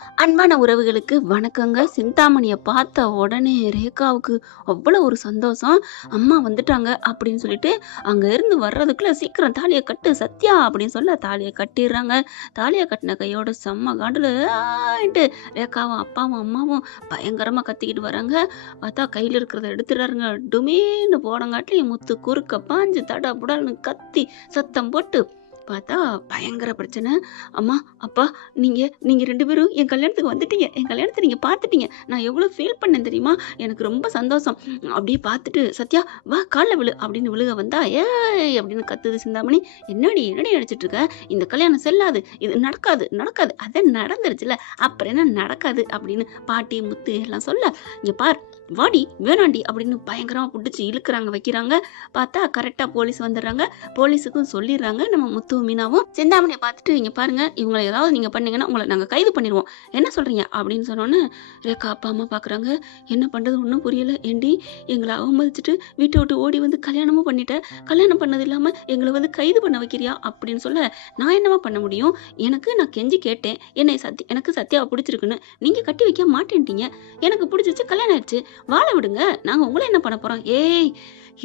அன்பான உறவுகளுக்கு வணக்கங்க. சிந்தாமணிய பார்த்த உடனே ரேகாவுக்கு அவ்வளோ ஒரு சந்தோஷம். அம்மா வந்துட்டாங்க அப்படின்னு சொல்லிட்டு, அங்க இருந்து வர்றதுக்குள்ள "சீக்கிரம் தாலிய கட்டு சத்யா" அப்படின்னு சொல்ல தாலிய கட்டிர்றாங்க. தாலிய கட்டின கையோட செம்ம காண்டுல ஆன்ட்டு ரேகாவும், அப்பாவும், அம்மாவும் பயங்கரமா கத்திக்கிட்டு வராங்க. பார்த்தா கையில இருக்கிறத எடுத்துறாருங்க. டுமீன்னு போனங்காட்டியும் முத்து குறுக்க பாஞ்சு தடபுடல்னு கத்தி சத்தம் போட்டு பார்த்தா பயங்கர பிரச்சனை. "அம்மா, அப்பா, நீங்க நீங்க 2 பேரும் என் கல்யாணத்துக்கு வந்துட்டீங்க. என் கல்யாணத்த நீங்க பார்த்துட்டீங்க. நான் எவ்வளோ ஃபீல் பண்ணேன் தெரியுமா? எனக்கு ரொம்ப சந்தோஷம்." அப்படியே பார்த்துட்டு, "சத்யா வா கால்ல விழு" அப்படின்னு விழுக வந்தா, "ஏய்" அப்படின்னு கத்துது சிந்தாமணி. "என்னடி என்னடி நடிச்சிட்டு இருக்க? இந்த கல்யாணம் செல்லாது. இது நடக்காது நடக்காது." "அதான் நடந்துருச்சுல, அப்புறம் என்ன நடக்காது?" அப்படின்னு பாட்டி, முத்து எல்லாம் சொல்ல, "இங்க பார், வாடி வேணாண்டி" அப்படின்னு பயங்கரமா புடிச்சு இழுக்குறாங்க, வைக்கிறாங்க. பார்த்தா கரெக்டா போலீஸ் வந்துடுறாங்க. போலீஸுக்கும் சொல்லிடுறாங்க. நம்ம முத்துவும் மீனாவும் சிந்தாமணியை பார்த்துட்டு, "இங்க பாருங்க, இவங்களை ஏதாவது நீங்க பண்ணீங்கன்னா உங்களை நாங்க கைது பண்ணிடுவோம். என்ன சொல்றீங்க?" அப்படின்னு சொன்னோன்னே ரேகா அப்பா அம்மா பார்க்குறாங்க. என்ன பண்றது ஒன்றும் புரியல. "ஏண்டி, எங்களை அவமதிச்சுட்டு வீட்டை விட்டு ஓடி வந்து கல்யாணமும் பண்ணிட்ட, கல்யாணம் பண்ணது இல்லாம எங்களை வந்து கைது பண்ண வைக்கிறியா?" அப்படின்னு சொல்ல, "நான் என்னவா பண்ண முடியும்? நான் கெஞ்சி கேட்டேன். எனக்கு சத்யாவை பிடிச்சிருக்குன்னு. நீங்க கட்டி வைக்க மாட்டேன்ட்டீங்க. எனக்கு பிடிச்சிச்சு, கல்யாணம் ஆயிடுச்சு. வாழ விடுங்க. நாங்க உங்களை என்ன பண்ண போறோம்?" "ஏய்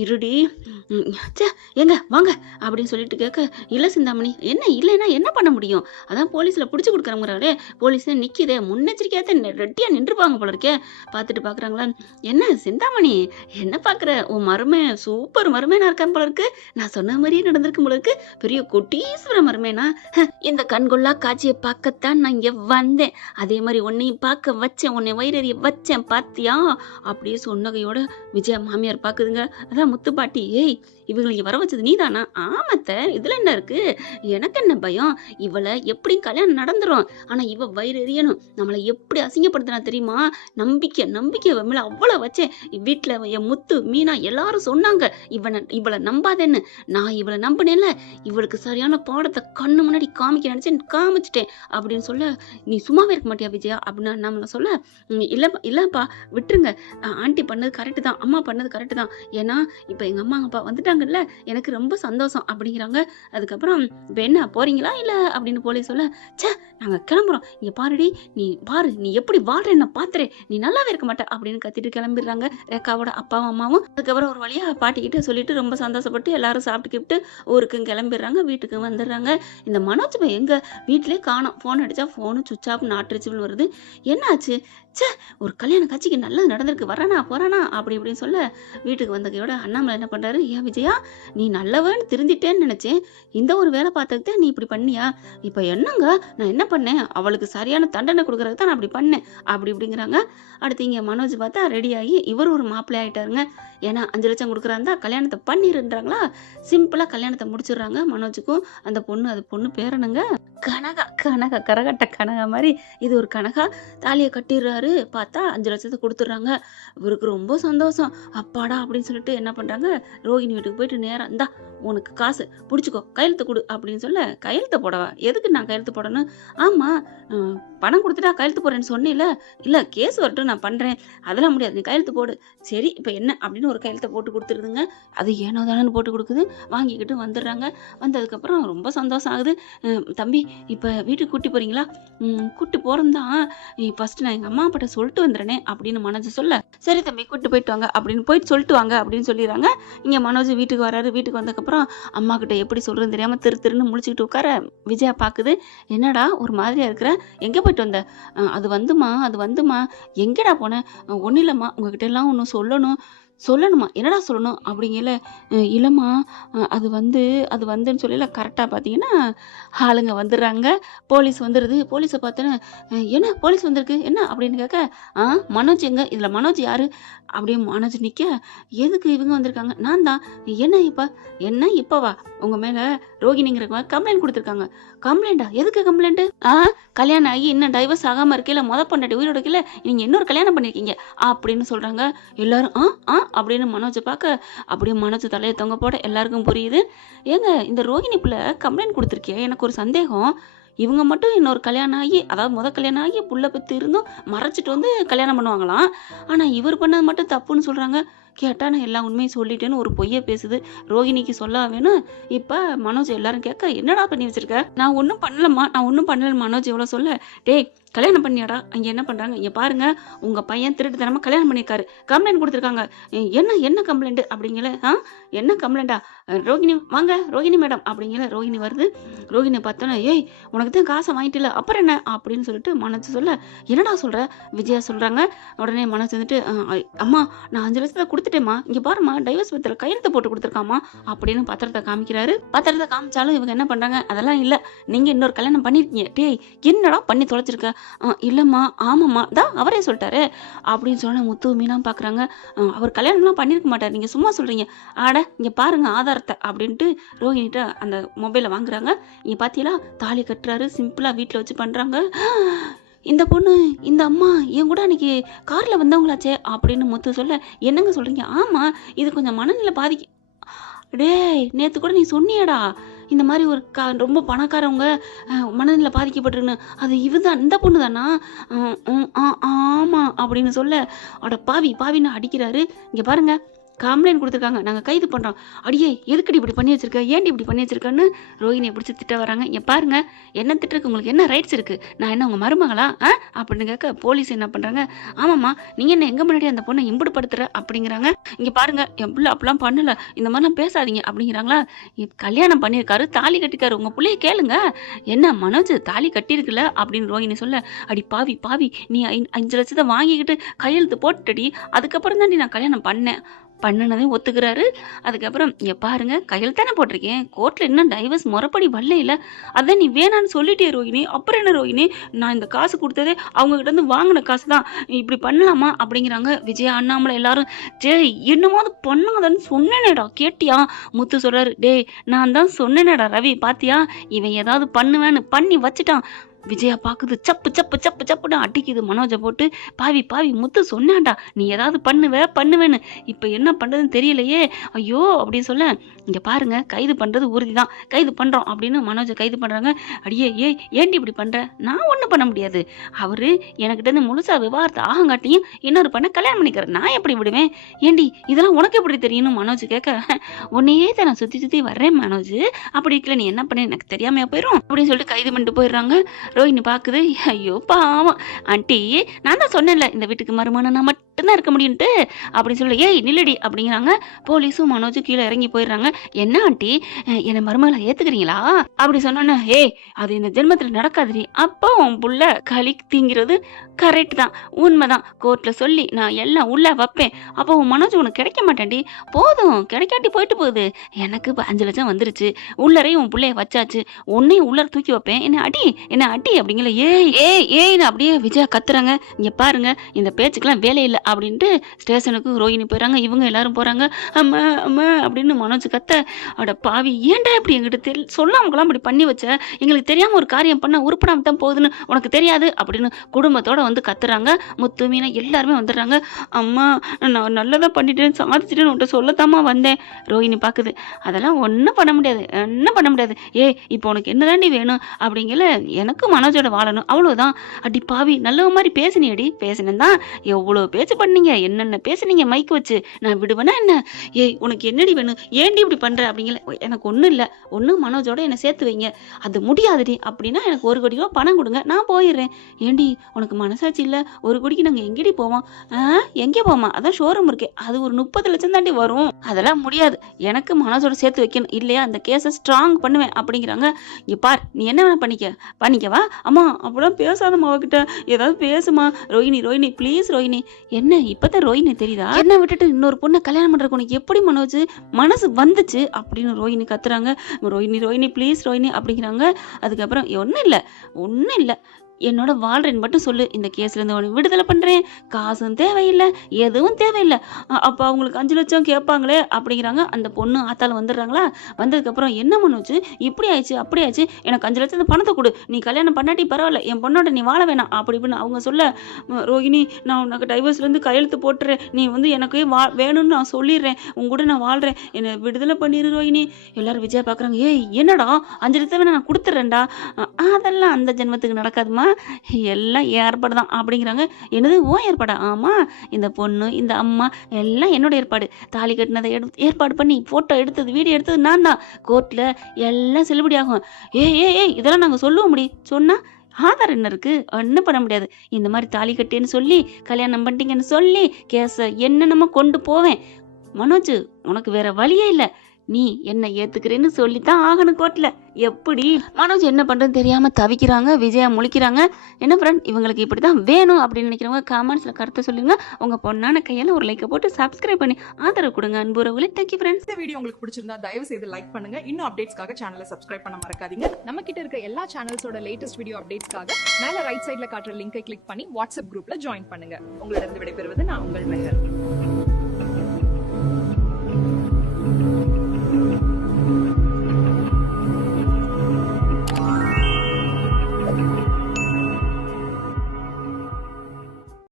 இருடி, ச்சே, ஏங்க வாங்க" அப்படின்னு சொல்லிட்டு கேட்க, "இல்ல சிந்தாமணி, என்ன இல்லைன்னா என்ன பண்ண முடியும்? அதான் போலீஸ்ல புடிச்சு கொடுக்குறாங்களே, போலீஸ் நிக்குதே, முன்னெச்சரிக்கையா ரெட்டியா நின்றுப்பாங்க போல இருக்கே." பார்த்துட்டு பார்க்குறாங்களா, "என்ன சிந்தாமணி, என்ன பார்க்குற? உன் மருமன் சூப்பர் மருமேனா இருக்கான் போல இருக்கு. நான் சொன்ன மாதிரியே நடந்திருக்கும் போல இருக்கு. பெரிய கோட்டீஸ்வர மருமேனா? இந்த கண்கொள்ளா காட்சியை பார்க்கத்தான் நான் இங்க வந்தேன். அதே மாதிரி உன்னையும் பார்க்க வச்சேன், உன்னை வயிறறிய வச்சேன் பாத்தியா?" அப்படியே சொன்னகையோட விஜயா மாமியார் பார்க்குதுங்க. அதான் முத்து பாட்டி, "ஏய், இவங்களை இங்க வர வச்சது நீதானா?" "ஆமாத்த, இதுல என்ன இருக்கு? எனக்கு என்ன பயம்? இவளை எப்படி கல்யாணம் நடந்துரும். ஆனா இவ வயிறு எரியணும். நம்மளை எப்படி அசிங்கப்படுத்தினா தெரியுமா? நம்பிக்கை இவ மேல அவ்வளவு வச்சேன். வீட்டுல என் முத்து, மீனா எல்லாரும் சொன்னாங்க இவளை நம்பாதேன்னு. நான் இவளை நம்பினேன்ல, இவளுக்கு சரியான பாடத்தை கண்ணு முன்னாடி காமிக்க நினைச்சேன், காமிச்சிட்டேன்." அப்படின்னு சொல்ல, "நீ சும்மாவே இருக்க மாட்டியா விஜயா?" அப்படின்னு நம்மள சொல்ல, இல்லப்பா, விட்டுருங்க. ஆண்டி பண்ணது கரெக்டு தான், அம்மா பண்ணது கரெக்டு தான். ஏன்னா இப்ப எங்க அம்மா அப்பா வந்துட்டாங்கல்ல, எனக்கு ரொம்ப சந்தோஷம்" அப்படிங்கிறாங்க. அதுக்கப்புறம், "இப்ப என்ன போறீங்களா இல்ல?" அப்படின்னு போலீஸ் சொல்ல, "ச்சே, நாங்க கிளம்புறோம். இங்க பாருடி, நீ பாரு, நீ எப்படி வாழ்றேன்னு பாத்துறேன், நீ நல்லாவே இருக்க மாட்ட" அப்படின்னு கத்திட்டு கிளம்பிடுறாங்க ரேகாவோட அப்பாவும் அம்மாவும். அதுக்கப்புறம் ஒரு வழியா பாட்டிக்கிட்ட சொல்லிட்டு ரொம்ப சந்தோஷப்பட்டு எல்லாரும் சாப்பிட்டுக்கிட்டு ஊருக்கும் கிளம்பிடுறாங்க. வீட்டுக்கு வந்துடுறாங்க. இந்த மனோஜ் பையன் எங்க? வீட்டிலே காணோம். ஃபோன் அடிச்சா ஃபோனு சுவிட்ச் ஆஃப், நாட் ரீச்சபிள் வருது. என்னாச்சு? ச்சே, ஒரு கல்யாண காட்சிக்கு நல்லது நடந்திருக்கு, வரானா போறானா அப்படி இப்படின்னு சொல்ல, வீட்டுக்கு வந்தகையோட அண்ணாமலை என்ன பண்றாரு, "ஏன் விஜயா, நீ நல்லவன்னு திருந்திட்டேன்னு நினைச்சேன். இந்த ஒரு வேலை பார்த்ததுக்கு நீ இப்படி பண்ணியா? இப்ப என்னங்க, நான் என்ன பண்ணேன்? அவளுக்கு சரியான தண்டனை கொடுக்கறதுக்கு தான் நான் அப்படி பண்ணேன்" அப்படி இப்படிங்கிறாங்க. அடுத்து இங்க மனோஜ் பார்த்தா ரெடி ஆகி இவர் ஒரு மாப்பிள்ளை ஆயிட்டாருங்க. ஏன்னா 5 லட்சம் கொடுக்குறாருந்தா கல்யாணத்தை பண்ணிருன்றாங்களா, சிம்பிளா கல்யாணத்தை முடிச்சிடுறாங்க. மனோஜுக்கும் அந்த பொண்ணு, அது பொண்ணு பேரனுங்க கனகா, கரகட்ட கனகா மாதிரி இது ஒரு கனகா. தாலியை கட்டிடுறாரு. பார்த்தா 5 லட்சத்தை கொடுத்துட்றாங்க. இவருக்கு ரொம்ப சந்தோஷம். அப்பாடா அப்படின்னு சொல்லிட்டு என்ன பண்றாங்க, ரோகிணி வீட்டுக்கு போயிட்டு நேரா, "இந்தா உனக்கு காசு, பிடிச்சிக்கோ, கையெழுத்து கொடு" அப்படின்னு சொல்ல, "கையெழுத்து போடவா? எதுக்கு நான் கையெழுத்து போடணும்?" "ஆமா, பணம் கொடுத்துட்டா கையெழுத்து போடுறேன்னு சொன்னீல, இல்ல கேஸ் வரட்டும், நான் பண்றேன், அதெல்லாம் முடியாது, நீ கையெழுத்து போடு." "சரி, இப்ப என்ன?" அப்படின்னு ஒரு கையெழுத்தை போட்டு கொடுத்துருதுங்க. அது ஏனோ தானோன்னு போட்டு கொடுக்குது. வாங்கிக்கிட்டு வந்துடுறாங்க. வந்ததுக்கப்புறம் ரொம்ப சந்தோஷம் ஆகுது. "தம்பி, இப்ப வீட்டுக்கு கூட்டி போறீங்களா?" "கூட்டி போறோம் தான். ஃபர்ஸ்ட் நான் எங்க அம்மா அப்பாட்ட சொல்லிட்டு வந்துடுறேனே" அப்படின்னு மனோஜ் சொல்ல, "சரி தம்பி, கூட்டி போயிட்டு வாங்க" அப்படின்னு போயிட்டு சொல்லிட்டு வாங்க அப்படின்னு சொல்லிடுறாங்க. இங்க மனோஜ் வீட்டுக்கு வராரு. வீட்டுக்கு வந்ததுக்கப்புறம் அம்மா கிட்ட எப்படி சொல்றதுன்னு தெரியாம திருன்னு முழிச்சுக்கிட்டு உட்கார விஜயா பாக்குது. "என்னடா ஒரு மாதிரியா இருக்கிற? எங்க போயிட்டு வந்த?" அது வந்துமா." "எங்கடா போன?" "ஒன்னும் இல்லம்மா, உங்ககிட்ட எல்லாம் ஒன்னும் சொல்லணுமா?" "என்னடா சொல்லணும்?" அப்படிங்கல, "இல்லம்மா, அது வந்துன்னு சொல்லல." கரெக்டா பாத்தீங்கன்னா ஆளுங்க வந்துடுறாங்க. போலீஸ் வந்துடுது. போலீஸை பார்த்தோன்னே, "என்ன போலீஸ் வந்திருக்கு, என்ன?" அப்படின்னு கேட்க, மனோஜ் எங்க? இதுல மனோஜ் யாரு?" அப்படியே மனோஜ் நிக்க, "எதுக்கு இவங்க வந்திருக்காங்க?" "நான் தான்." "என்ன இப்பவா? உங்க மேல ரோகிணிங்கிறவங்க கம்ப்ளைண்ட் கொடுத்துருக்காங்க." "கம்ப்ளைண்டா? எதுக்கு கம்ப்ளைண்ட்?" கல்யாணம் ஆகி இன்னும் டைவர்ஸ் ஆகாம இருக்கல, பொண்டாட்டி உயிரோட இருக்கல, நீங்க இன்னொரு கல்யாணம் பண்ணிருக்கீங்க" அப்படின்னு சொல்றாங்க. எல்லாரும் அப்படின்னு மனோஜை பார்க்க, அப்படியே மனோஜ் தலையை தொங்க போட எல்லாருக்கும் புரியுது. "ஏங்க, இந்த ரோகிணி புள்ள கம்ப்ளைண்ட் கொடுத்துருக்கே, எனக்கு ஒரு சந்தேகம். இவங்க மட்டும் இன்னொரு கல்யாணம் ஆகி, அதாவது கல்யாணம் ஆகி புள்ள பெத்து இருந்தும் மறைச்சிட்டு வந்து கல்யாணம் பண்ணுவாங்களாம். ஆனா இவர் பண்ணது மட்டும் தப்புன்னு சொல்றாங்க. கேட்டா நான் எல்லா உண்மையும் சொல்லிட்டேன்னு ஒரு பொய்யை பேசுது. ரோகிணிக்கு சொல்ல வேணும். இப்ப மனோஜ் எல்லாரும் கேட்க என்னடா பண்ணி வச்சிருக்க? நான் ஒன்றும் பண்ணலம்மா, நான் ஒன்றும் பண்ணல. மனோஜ் எவ்வளோ சொல்ல, டேய் கல்யாணம் பண்ணியாடா? அங்கே என்ன பண்றாங்க இங்க பாருங்க, உங்க பையன் திருட்டுத்தனமா கல்யாணம் பண்ணியிருக்காரு, கம்ப்ளைண்ட் கொடுத்துருக்காங்க. என்ன கம்ப்ளைண்ட் அப்படிங்கல? என்ன கம்ப்ளைண்டா? ரோகிணி வாங்க, ரோகிணி மேடம் அப்படிங்கல. ரோகிணி வருது. ரோகிணி பார்த்தோன்னா, ஏய் உனக்கு தான் காசை வாங்கிட்டில, அப்புறம் என்ன அப்படின்னு சொல்லிட்டு மனோஜ் சொல்ல, என்னடா சொல்ற? விஜயா சொல்றாங்க. உடனே மனோஜ் வந்துட்டு, அம்மா நான் 5 லட்சத்தை கொடுத்துட்டேம்மா, இங்க பாருமா டைவர்ஸ் பத்திர கையெழுத்து போட்டு கொடுத்துருக்காமா அப்படின்னு பத்திரத்தை காமிக்கிறாரு. பத்திரத்தை காமிச்சாலும் இவங்க என்ன பண்றாங்க, அதெல்லாம் இல்ல, நீங்க இன்னொரு கல்யாணம் பண்ணிருக்கீங்க. டேய் என்னடா பண்ணி தொலைச்சிருக்க? இல்லம்மா, ஆமாம்மா, தான் அவரே சொல்லிட்டாரு அப்படின்னு சொன்ன முத்து மீனா பாக்குறாங்க. அவர் கல்யாணம்லாம் பண்ணிருக்க மாட்டார், நீங்க சும்மா சொல்றீங்க. ஆட இங்க பாருங்க ஆதாரத்தை அப்படின்ட்டு ரோஹிணிட்ட அந்த மொபைலை வாங்குறாங்க. இங்க பாத்தீங்களா, தாலி கட்டுறாரு, சிம்பிளா வீட்டுல வச்சு பண்றாங்க. இந்த பொண்ணு, இந்த அம்மா என் கூட அன்னைக்கு கார்ல வந்தவங்களாச்சே அப்படின்னு முத்து சொல்ல, என்னங்க சொல்றீங்க? ஆமா, இது கொஞ்சம் மனநிலை பாதிக்கு. டேய் நேத்து கூட நீ சொன்னியடா, இந்த மாதிரி ஒரு ரொம்ப பணக்காரவங்க மனநிலை பாதிக்கப்பட்டிருக்குன்னு, அது இவதான், இந்த பொண்ணு தானா? ஆமா அப்படின்னு சொல்ல, அட பாவின்னு அடிக்கிறாரு. இங்க பாருங்க கம்ப்ளைண்ட் கொடுத்துருக்காங்க, நாங்கள் கைது பண்ணுறோம். அடியே எதுக்கடி இப்படி பண்ணி வச்சிருக்க, ஏன்டி இப்படி பண்ணி வச்சிருக்கன்னு ரோஹிணியை பிடிச்சி திட்ட வராங்க. இங்கே பாருங்க, என்ன திட்டுருக்கு, உங்களுக்கு என்ன ரைட்ஸ் இருக்குது? நான் என்ன உங்கள் மருமகளா அப்படின்னு கேட்க, போலீஸ் என்ன பண்ணுறாங்க, ஆமாம்மா நீங்கள் என்ன எங்கே முன்னாடி அந்த பொண்ணை இம்புடுபடுத்துற அப்படிங்கிறாங்க. இங்கே பாருங்க என் பிள்ளை அப்படிலாம் பண்ணலை, இந்த மாதிரிலாம் பேசாதீங்க அப்படிங்கிறாங்களா. கல்யாணம் பண்ணியிருக்காரு, தாலி கட்டிக்காரு, உங்கள் பிள்ளைய கேளுங்க. என்ன மனோஜ் தாலி கட்டியிருக்குல்ல அப்படின்னு ரோஹிணி சொல்ல, அடி பாவி நீ 5 லட்சத்தை வாங்கிக்கிட்டு கையெழுத்து போட்டுடி, அதுக்கப்புறம் தாண்டி நான் கல்யாணம் பண்ணினதையும் ஒத்துக்கிறாரு. அதுக்கப்புறம் இங்க பாருங்க கையெழுத்தானே போட்டிருக்கேன், கோர்ட்ல இன்னும் டைவர்ஸ் முறைப்படி வரல இல்ல, அதான் நீ வேணான்னு சொல்லிட்டே ரோஹிணி, அப்புறம் என்ன ரோஹிணி, நான் இந்த காசு கொடுத்ததே அவங்க கிட்ட இருந்து வாங்கின காசு தான், இப்படி பண்ணலாமா அப்படிங்கிறாங்க. விஜயா அண்ணாமலை எல்லாரும், டேய் என்னமாவது பண்ணாதன்னு சொன்னேனேடா, கேட்டியா? முத்து சொல்றாரு, டேய் நான் தான் சொன்னேனேடா ரவி, பாத்தியா இவன் ஏதாவது பண்ணுவேன்னு பண்ணி வச்சுட்டான். விஜயா பாக்குது, சப்புன்னு அடிக்குது மனோஜை போட்டு. பாவி முத்து சொன்னான்டா நீ ஏதாவது பண்ணுவேன்னு, இப்ப என்ன பண்றதுன்னு தெரியலையே, ஐயோ அப்படின்னு சொல்ல, இங்க பாருங்க கைது பண்றது உறுதிதான், கைது பண்றோம் அப்படின்னு மனோஜை கைது பண்றாங்க. அடியே ஏண்டி இப்படி பண்ற? நான் ஒண்ணும் பண்ண முடியாது, அவரு எனக்கிட்ட இருந்து முழுசா விவாகரத்து ஆகங்காட்டியும் இன்னொரு பண்ண கல்யாணம் பண்ணிக்கிறேன், நான் எப்படி விடுவேன்? ஏண்டி இதெல்லாம் உனக்கு எப்படி தெரியும் மனோஜ் கேட்க, உன்னையே தான் நான் சுத்தி வர்றேன் மனோஜ், அப்படி இருக்கல நீ என்ன பண்ண எனக்கு தெரியாமையா போயிரும் அப்படின்னு சொல்லிட்டு கைது பண்ணிட்டு போயிடுறாங்க. ரோஹிணி பாக்குது, ஐயோ பாவம் ஆண்டி, நான் தான் சொன்னேன்ல இந்த வீட்டுக்கு மருமகனா நான் மட்டும்தான் இருக்க முடியும்ட்டு அப்படின்னு சொல்ல, ஏய் நில்லடி அப்படிங்கிறாங்க. போலீஸும் மனோஜும் கீழே இறங்கி போயிடுறாங்க. என்ன ஆண்டி என்ன மருமகளை ஏத்துக்கிறீங்களா அப்படி சொன்னோன்னே, ஏய் அது இந்த ஜென்மத்துல நடக்காதுடி, அப்போ உன் புள்ள களி தீங்கிறது கரெக்ட் தான், உண்மைதான், கோர்ட்ல சொல்லி நான் எல்லாம் உள்ள வைப்பேன், அப்போ உன் மனோஜ் உனக்கு கிடைக்க மாட்டேன்டி, போதும் கிடைக்காட்டி போயிட்டு போகுது, எனக்கு 5 லட்சம் வந்துருச்சு, உள்ளரையும் உன் பிள்ளைய வச்சாச்சு, உன்னையும் உள்ளர தூக்கி வைப்பேன், என்ன அடி அப்படிங்கல. ஏய்னு அப்படியே விஜயா கத்துறாங்க. இங்க பாருங்க இந்த பேச்சுக்கெல்லாம் வேலை இல்லை அப்படின்ட்டு ஸ்டேஷனுக்கு ரோஹிணி போயிடறாங்க. இவங்க எல்லாரும் போறாங்க. அம்மா அப்படின்னு மனோஜ் கத்த, அட பாவி ஏன்டா இப்படி எங்கிட்ட சொல்லாமலாம் இப்படி பண்ணி வச்ச, எங்களுக்கு தெரியாம ஒரு காரியம் பண்ண உருப்படாம தான் போகுதுன்னு உனக்கு தெரியாது அப்படின்னு குடும்பத்தோட வந்து கத்துறாங்க. முத்து மீனா எல்லாருமே வந்துடுறாங்க. அம்மா நான் நல்லதா பண்ணிட்டேன், சாதிச்சுட்டேன்னு உன்ட்ட சொல்லத்தாமா வந்தேன். ரோஹிணி பாக்குது, அதெல்லாம் ஒன்றும் பண்ண முடியாது, இப்போ உனக்கு என்னதாண்டி வேணும் அப்படிங்கல, எனக்கு மனோஜோட வாழணும் அவ்வளவுதான். அடி பாவி நல்லவ மாதிரி பேசினியடி, பேசினேன் எவ்வளவு பேச்சு பண்ணீங்க, என்னென்ன பேசுனீங்க மைக்கு வச்சு, நான் விடுவேனா என்ன? உனக்கு என்னடி வேணும், ஏண்டி இப்படி பண்ற அப்படிங்கல, எனக்கு ஒண்ணும் இல்ல, ஒன்னும் மனோஜோட என்ன சேர்த்து வைங்க, அது முடியாதுடி அப்படின்னா எனக்கு 1 கோடி ரூபா பணம் கொடுங்க, நான் போயிடுறேன். ஏண்டி உனக்கு மனசாட்சி இல்ல, 1 கோடிக்கு நாங்க எங்கடி போவோம்? எங்கே போமா, அதான் ஷோரூம் இருக்கே, அது ஒரு 30 லட்சம் தாண்டி வரும், அதெல்லாம் முடியாது, எனக்கு மனோஜோட சேர்த்து வைக்கணும், இல்லையா அந்த கேஸை ஸ்ட்ராங் பண்ணுவேன் அப்படிங்கிறாங்க. இங்க பார் நீ என்ன வேணா பண்ணிக்கவா? அம்மா அப்படிலாம் பேசாதம்மா, அவகிட்ட ஏதாவது பேசுமா. ரோஹிணி ப்ளீஸ் ரோஹிணி. என்ன இப்பதான் ரோஹிணி தெரியுதா, என்ன விட்டுட்டு இன்னொரு பொண்ணை கல்யாணம் பண்றதுக்கு உனக்கு எப்படி மனோஜ் மனசு வந்துச்சு அப்படின்னு ரோஹிணி கத்துறாங்க. ரோஹிணி ப்ளீஸ் ரோஹிணி அப்படிங்கிறாங்க. அதுக்கப்புறம் ஒன்றும் இல்லை என்னோட வாழ்றேன்னு மட்டும் சொல்லு, இந்த கேஸ்ல இருந்து உனக்கு விடுதலை பண்றேன், காசும் தேவையில்லை, எதுவும் தேவையில்லை. அப்ப அவங்களுக்கு 5 லட்சம் கேட்பாங்களே அப்படிங்கிறாங்க. அந்த பொண்ணு ஆத்தால வந்துடுறாங்களா. வந்ததுக்கு அப்புறம் என்ன மனோஜ் இப்படி ஆயிடுச்சு அப்படி ஆயிடுச்சு, எனக்கு 5 லட்சம் பணத்தை கொடு, நீ கல்யாணம் பண்ணாட்டி பரவாயில்ல, என் பொண்ணோட நீ வாழ வேணாம் அப்படி இப்படின்னு அவங்க சொல்ல, ரோஹிணி நான் உனக்கு டைவர்ஸ்ல இருந்து கையெழுத்து போட்டுறேன், நீ வந்து எனக்கு வேணும்னு நான் சொல்லிடுறேன், உங்க கூட நான் வாழ்றேன், என்னை விடுதலை பண்ணிடு ரோஹிணி. எல்லாரும் விஜயா பாக்குறாங்க. என்னடா 5 லட்சம் நான் கொடுத்துட்றேன்டா. அதெல்லாம் அந்த ஜென்மத்துக்கு நடக்காதுமா, அம்மா எல்லாம் என் ஏற்பாடு தான் அப்படிங்கிறாங்க. என்னது உன் ஏற்பாடா? ஆமாம், இந்த பொண்ணு இந்த அம்மா எல்லாம் என்னோட ஏற்பாடு. தாலி கட்டினதை ஏற்பாடு பண்ணி ஃபோட்டோ எடுத்தது வீடியோ எடுத்தது நான் தான். கோர்ட்டில் எல்லாம் செல்லுபடியாகும். ஏய் இதெல்லாம் நாங்கள் சொல்லுவோம் சொன்னால் ஆதாரம் என்ன இருக்குது? ஒன்றும் பண்ண முடியாது. இந்த மாதிரி தாலி கட்டேன்னு சொல்லி கல்யாணம் பண்ணிட்டீங்கன்னு சொல்லி கேஸை என்னென்னமோ கொண்டு போவேன். மனோஜ், உனக்கு வேற வழியே இல்லை. நீ என்ன ஏத்துக்கிறேன்னு சொல்லித்தான் ஆகணும் கோர்ட்ல. எப்படி? மனோஜ் என்ன பண்றதுன்னு தெரியாம தவிக்கிறாங்க. விஜயா முழிக்கிறாங்க. என்ன ஃப்ரெண்ட், இவங்களுக்கு இப்படிதான் வேணும் அப்படின்னு நினைக்கிறவங்க கமெண்ட்ஸ்ல கருத்தை சொல்லுங்க. உங்க பொண்ணான கையால ஒரு லைக்கை போட்டு சப்ஸ்கிரைப் பண்ணி ஆதரவு கொடுங்க. அன்புறவுகளே, தேங்க்யூ ஃப்ரெண்ட்ஸ். இந்த வீடியோ உங்களுக்கு பிடிச்சிருந்தா தயவு செய்து லைக் பண்ணுங்க. இன்னும் அப்டேட்ஸ்க்காக சேனலை சப்ஸ்கிரைப் பண்ண மறக்காதீங்க. நம்ம கிட்ட இருக்க எல்லா சேனல்ஸோட லேட்டஸ்ட் வீடியோ அப்டேட்ஸ்க்காக மேல ரைட் சைடுல காட்டுற லிங்கை கிளிக் பண்ணி வாட்ஸ்அப் குரூப்ல ஜாயின் பண்ணுங்க. உங்களிடம் விடைபெறுவது நான் உங்கள் மெஹர்.